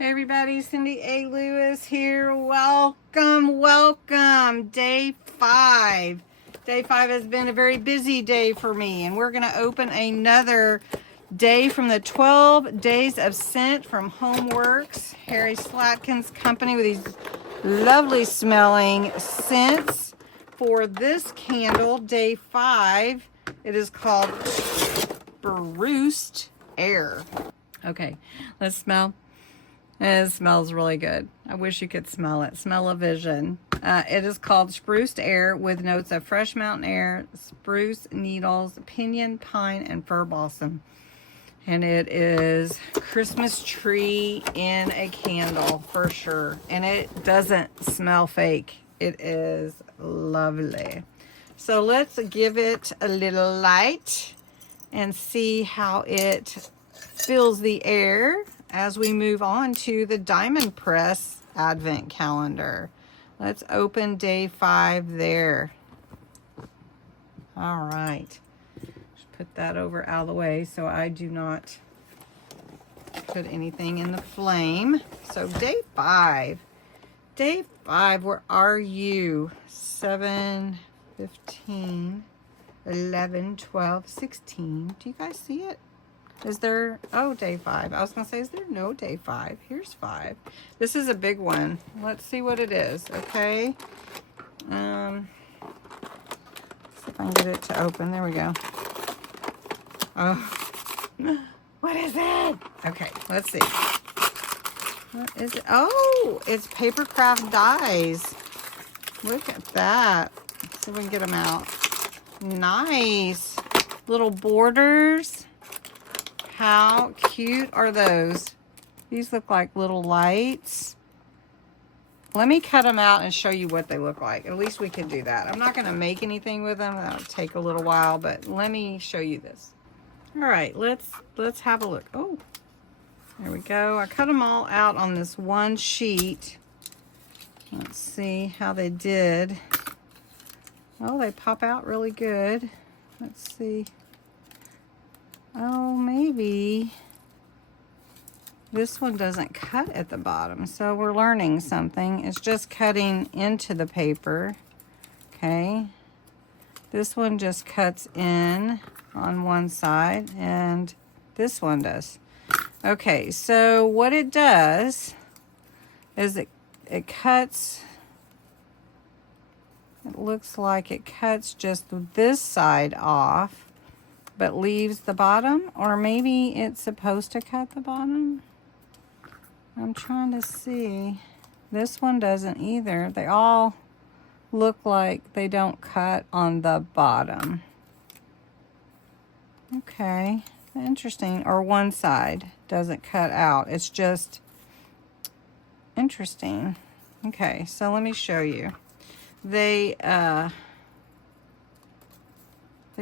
Hey everybody, Cindy A. Lewis here. Welcome. Day 5. Day 5 has been a very busy day for me, and we're going to open another day from the 12 Days of Scent from Homeworx, Harry Slatkin's company, with these lovely smelling scents. For this candle, day 5, it is called Spruced Air. Okay, let's smell. It smells really good. I wish you could smell it. Smell-o-vision. It is called Spruced Air with notes of fresh mountain air, spruce needles, pinyon, pine, and fir balsam. And it is Christmas tree in a candle for sure. And it doesn't smell fake. It is lovely. So let's give it a little light and see how it fills the air as we move on to the Diamond Press Advent Calendar. Let's open day 5 there. All right. Just put that over out of the way so I do not put anything in the flame. So day 5. Day 5, where are you? 7, 15, 11, 12, 16. Do you guys see it? Is there, oh, day 5. I was going to say, is there no day 5? Here's 5. This is a big one. Let's see what it is, okay? Let's see if I can get it to open. There we go. Oh, what is it? Okay, let's see. What is it? Oh, it's paper craft dies. Look at that. Let's see if we can get them out. Nice. Little borders. How cute are those? These look like little lights. Let me cut them out and show you what they look like. At least we can do that. I'm not going to make anything with them. That'll take a little while, but let me show you this. All right, let's have a look. Oh, there we go. I cut them all out on this one sheet. Let's see how they did. Oh, they pop out really good. Let's see. Oh, maybe this one doesn't cut at the bottom, so we're learning something. It's just cutting into the paper. Okay, this one just cuts in on one side, and this one does. Okay, so what it does is it cuts, it looks like it cuts just this side off, but leaves the bottom, or maybe it's supposed to cut the bottom. I'm trying to see. This one doesn't either. They all look like they don't cut on the bottom. Okay, interesting. Or one side doesn't cut out. It's just interesting. Okay, so let me show you. They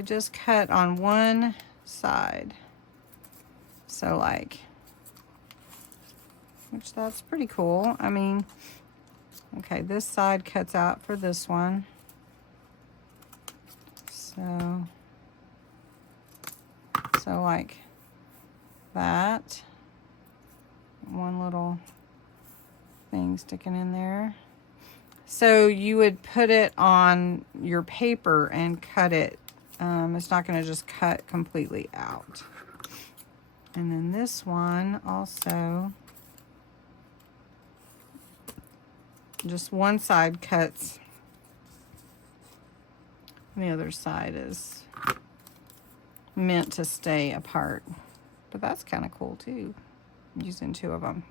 just cut on one side. So like, which that's pretty cool. I mean, okay, this side cuts out for this one. So like that. One little thing sticking in there. So you would put it on your paper and cut it. It's not going to just cut completely out. And then this one also, just one side cuts, and the other side is meant to stay apart. But that's kind of cool too, using 2 of them.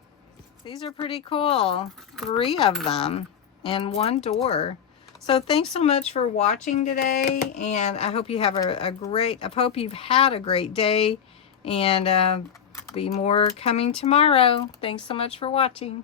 These are pretty cool. 3 of them and 1 door. So thanks so much for watching today, and I hope you have I hope you've had a great day, and be more coming tomorrow. Thanks so much for watching.